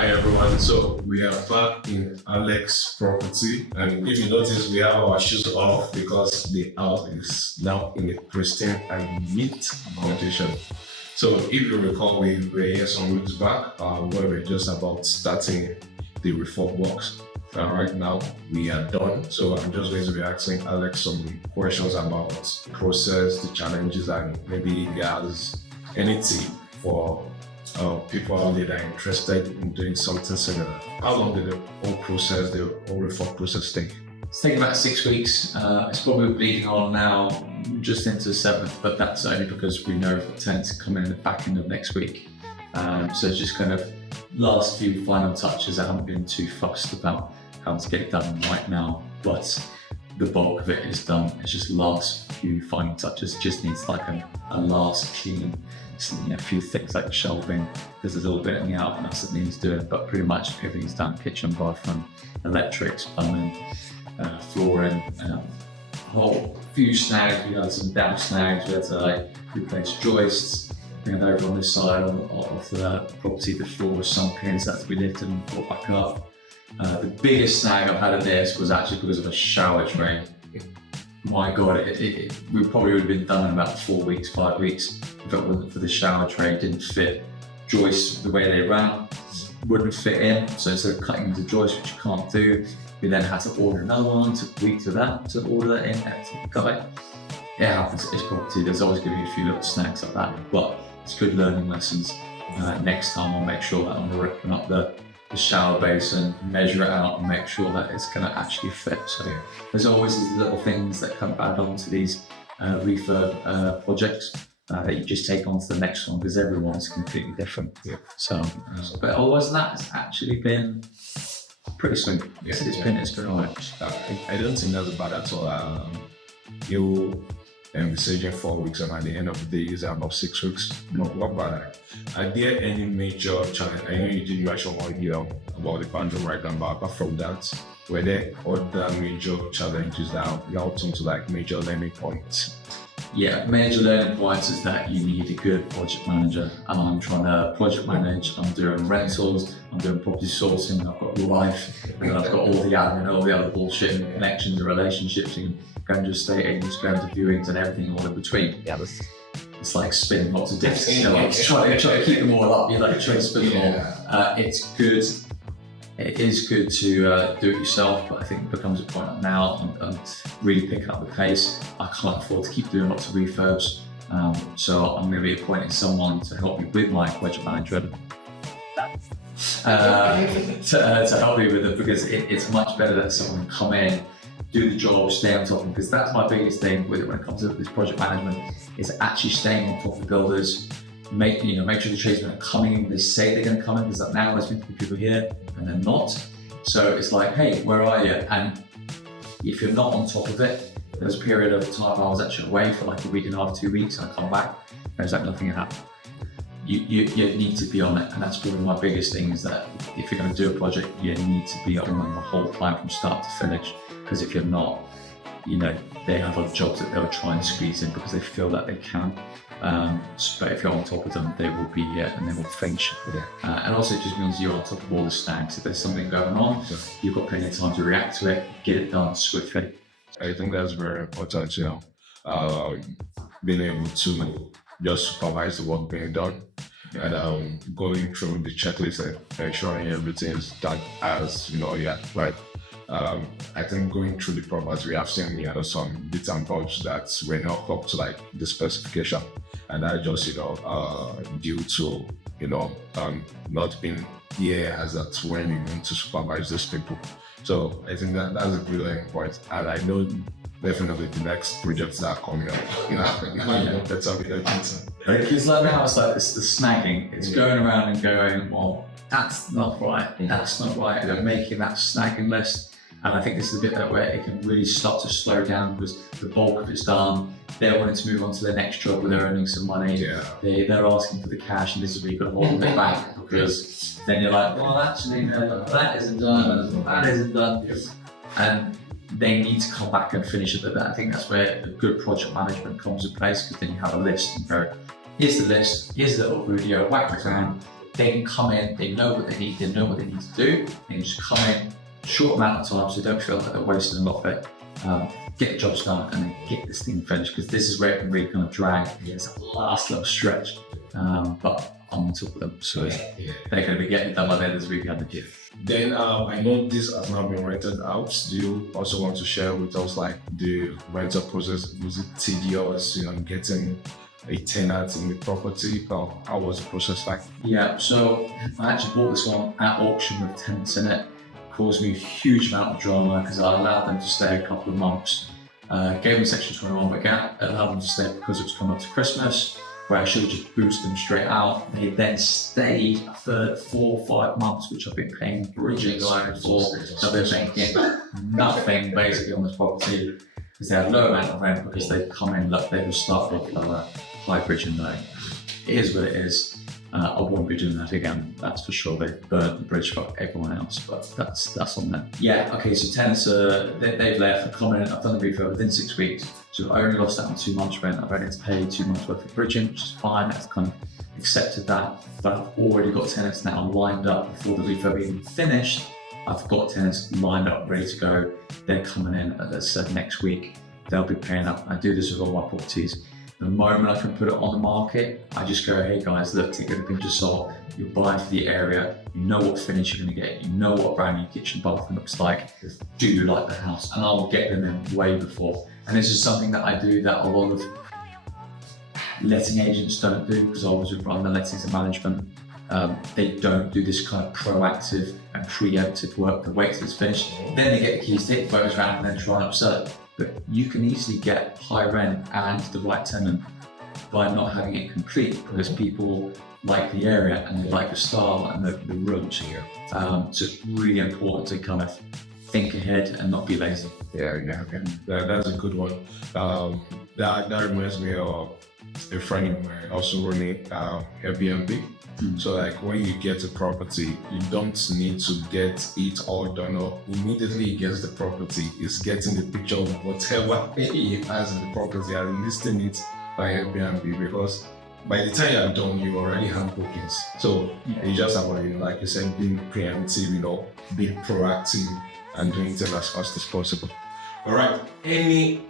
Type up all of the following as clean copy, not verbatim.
Hi everyone, so we are back in Alex's property, and if you notice we have our shoes off because the house is now in a pristine and neat condition. So if you recall, we were here some weeks back where we were just about starting the refurb works. Right now we are done, so I'm just going to be asking Alex some questions about the process, the challenges, and maybe he has any tip for people out there that are interested in doing something similar. How long did the whole refurb process take? It's taken about 6 weeks. It's probably bleeding on now, just into the 7th, but that's only because we know that tenants are coming in the back end of next week. So it's just kind of last few final touches. I haven't been too fussed about how to get it done right now, but the bulk of it is done. It's just last few final touches. It just needs like a last clean, a few things like shelving. There's a little bit in the outhouse that needs doing, but pretty much everything's done. Kitchen, bathroom, electrics, plumbing, flooring, a whole few snags. We had some damp snags. We had to replace joists. And over on this side of the property, the floor was sunken, so that had to be lifted and brought back up. The biggest snag I've had in this was actually because of a shower tray. My God, we probably would have been done in about 4 weeks, 5 weeks if it wasn't for the shower tray. It didn't fit. Joists, the way they ran, wouldn't fit in. So instead of cutting into joists, which you can't do, we then had to order another one, took a week to that, to order that in, had to cut it. It happens, it's property. There's always going to be a few little snags like that, but it's good learning lessons. Next time I'll make sure that I'm ripping up the shower basin, measure it out and make sure that it's going to actually fit. So there's always these little things that come add on to these refurb projects that you just take on to the next one because everyone's completely different. Yeah. So, but otherwise than that, it's actually been pretty smooth. Yeah, It's been all right. I don't think that's bad at all. You envisaging 4 weeks, and at the end of the day, it's about 6 weeks. Not bad. Are there any major challenge? I know you did mention one here about the pandemic right now, but apart from that, were there other major challenges that you have come to like major learning points? Yeah, major learning points is that you need a good project manager, and I'm trying to project manage. I'm doing rentals, I'm doing property sourcing, I've got life, and then I've got all the admin, all the other bullshit and connections and relationships, and going to estate agents, going to viewings and everything all in between. Yeah, it's like spinning lots of discs, trying to keep them all up, trying to spin them all. It's good. It is good to do it yourself, but I think it becomes a point now I'm really picking up the pace. I can't afford to keep doing lots of refurbs, so I'm going to be appointing someone to help me with my project management to help me with it, because it's much better that someone can come in, do the job, stay on top of them, because that's my biggest thing with it when it comes to this project management, is actually staying on top of the builders. Make sure the tradesmen are coming in when they say they're going to come in, because now there's been people here and they're not. So it's like, hey, where are you? And if you're not on top of it, there's a period of time I was actually away for like a week and a half, 2 weeks, and I come back, there's like nothing had happened. You need to be on it, and that's probably my biggest thing, is that if you're going to do a project, you need to be on the whole plan from start to finish, because if you're not, they have other jobs that they'll try and squeeze in because they feel that they can. But if you're on top of them, they will be and they will finish. And also it just means you're on top of all the snags. If there's something going on, you've got plenty of time to react to it, get it done swiftly. I think that's very important, being able to just supervise the work being done, and going through the checklist and ensuring everything is done as right. I think going through the property, we have seen some bits and bobs that were not up to like the specification, and that just due to not being here as that when you want to supervise those people. So I think that's a brilliant point, and I know definitely the next projects that are coming up, that's something that because like now it's like it's the snagging. It's going around and going, well, that's not right. That's not right. They're making that snagging list. And I think this is a bit where it can really start to slow down, because the bulk of it's done. They're wanting to move on to their next job where they're earning some money. Yeah. They're asking for the cash, and this is where you've got to hold it back, because then you're like, well, actually, that isn't done, that isn't done. Yes. And they need to come back and finish it. But I think that's where a good project management comes in place, because then you have a list and go, here's the list, here's the little video, whack it down, they can come in, they know what they need to do, they can just come in, short amount of time so they don't feel like they're wasting a lot of it, get the jobs done and then get this thing finished, because this is where it can really kind of drag. It's that last little stretch, but I'm on top of them, so they're going to be getting done by the end of this weekend. Then I know this has now been rented out. Do you also want to share with us like the rental process? Was it tedious, getting a tenant in the property? Or how was the process like? Yeah, so I actually bought this one at auction with tenants in it. Caused me a huge amount of drama because I allowed them to stay a couple of months. Gave them Section 21, but allowed them to stay because it was coming up to Christmas, where I should have just boosted them straight out. They then stayed for 4 or 5 months, which I've been paying bridging loans for. So I've been making nothing basically on this property because they had low amount of rent because they come in, look, they will start with a high bridging loan. It is what it is. I won't be doing that again, that's for sure. They've burnt the bridge for everyone else, but that's on them. Yeah, okay, so tenants, they've left, I've come in, I've done the refurb within 6 weeks, so I only lost out on 2 months rent. I've only had to pay 2 months worth of bridging, which is fine, I've kind of accepted that, but I've already got tenants now lined up before the refurb even finished. I've got tenants lined up, ready to go. They're coming in, let's say next week, they'll be paying up. I do this with all my properties. The moment I can put it on the market, I just go, hey guys, look, take a pinch of salt. You're buying for the area. You know what finish you're going to get. You know what brand new kitchen bathroom looks like. Do you like the house? And I'll get them in way before. And this is something that I do that a lot of letting agents don't do, because I was run the lettings and management. They don't do this kind of proactive and preemptive work. They wait till it's finished. Then they get the keys, take photos around, and then try and upsell it. But you can easily get high rent and the right tenant by not having it complete, because people like the area and they like the style and the rooms here. So it's really important to kind of think ahead and not be lazy. Yeah. That's a good one. That reminds me of a friend of mine also running Airbnb. So like when you get a property, you don't need to get it all done up. Immediately he gets the property, he's getting the picture of whatever he has in the property and listing it by Airbnb, because by the time you're done, you already have bookings. So it's just about, like you said, being preemptive, being proactive and doing things as fast as possible. All right, any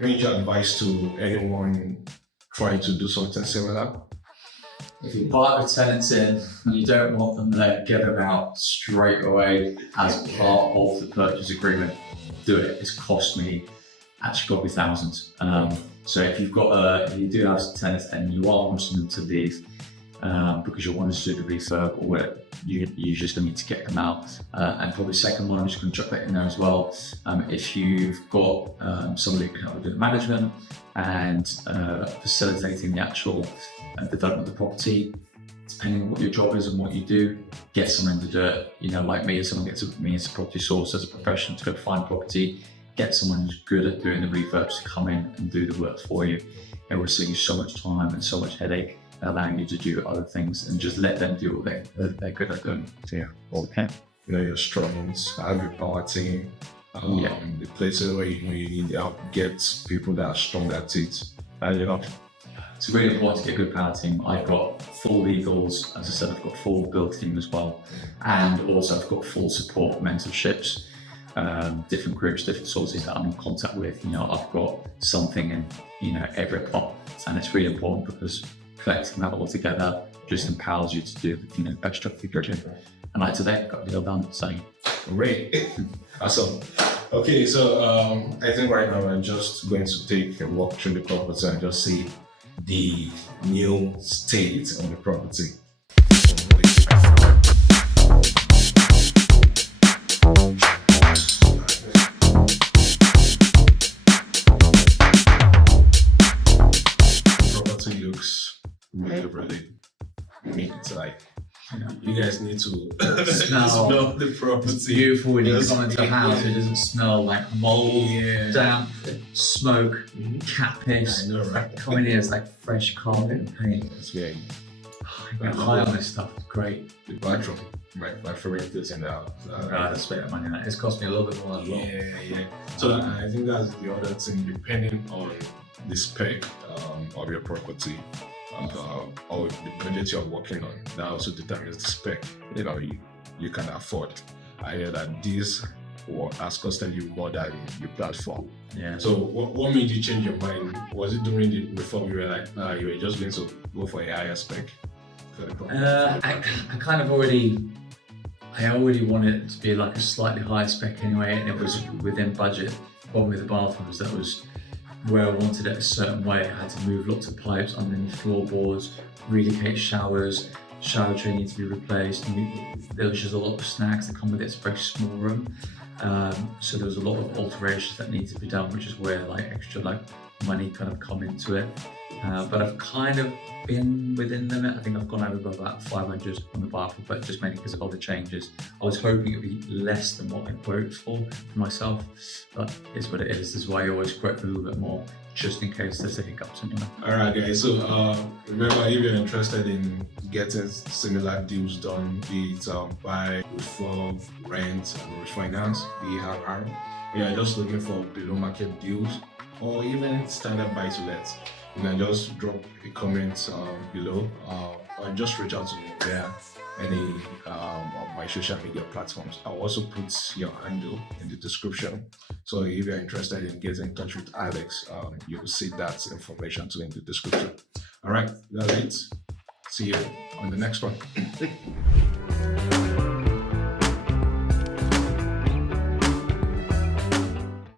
advice to anyone trying to do something similar? If you buy the tenants in and you don't want them there, get them out straight away as part of the purchase agreement. Do it. It's cost me actually got to be thousands. So if you do have some tenants and you are wanting them to leave because you want to do the refurb or whatever, you just need to get them out. And probably second one, I'm just going to drop that in there as well. If you've got somebody who can help with the management and facilitating the actual development of the property, depending on what your job is and what you do, get someone to do it. Like me, if someone gets me as a property source, as a professional to go find property, get someone who's good at doing the refurbs to come in and do the work for you. It will save you so much time and so much headache, allowing you to do other things, and just let them do what they're good at doing. So yeah, okay. Your strengths, have your power team, the places where you need help, get people that are strong at it. It's really important to get a good power team. I've got full legals, as I said, I've got full build team as well. And also I've got full support mentorships, different groups, different sources that I'm in contact with. I've got something in, every pot. And it's really important because collecting that all together just empowers you to do, extra figure. And like today, got the deal done, so. Great, awesome. Okay, so I think right now I'm just going to take a walk through the property and just see the new state of the property. The property looks really neat. You guys need to smell the property. It's beautiful when you come into a house. It doesn't smell like mold, damp, smoke, cat piss. I know, right? Coming here is like fresh carpet and paint. That's great. I get high on this stuff. It's great. The bathroom, my favorite is in the house. I spent that money on that. It's cost me a little bit more as well. Yeah. So I think that's the other thing, depending on the spec of your property. or the budget you're working on. That also determines the spec you can afford. I hear that this has costed you more than you planned for. Yeah. So what made you change your mind? Was it during the reform you were like, nah, you were just going to go for a higher spec? I kind of already wanted it to be like a slightly higher spec anyway, and it was within budget. The problem with the bathroom was that was where I wanted it a certain way. I had to move lots of pipes underneath floorboards, relocate showers, shower tray needs to be replaced. There was just a lot of snags that come with it. It's a very small room. So there was a lot of alterations that needed to be done, which is where like extra like money kind of come into it. But I've kind of been within the limit. I think I've gone over by about 500 on the bathroom, but just mainly because of all the changes. I was hoping it would be less than what I quoted for myself, but it's what it is. This is why you always quote for a little bit more, just in case there's a hiccup somewhere. All right, guys. So remember, if you're interested in getting similar deals done, be it Buy, Refurb, Rent, and Refinance, BRRR, we are just looking for below market deals or even standard buy to let, you can just drop a comment below or just reach out to me via any of my social media platforms. I'll also put your handle in the description. So if you're interested in getting in touch with Alex, you'll see that information too in the description. All right, that's it. See you on the next one.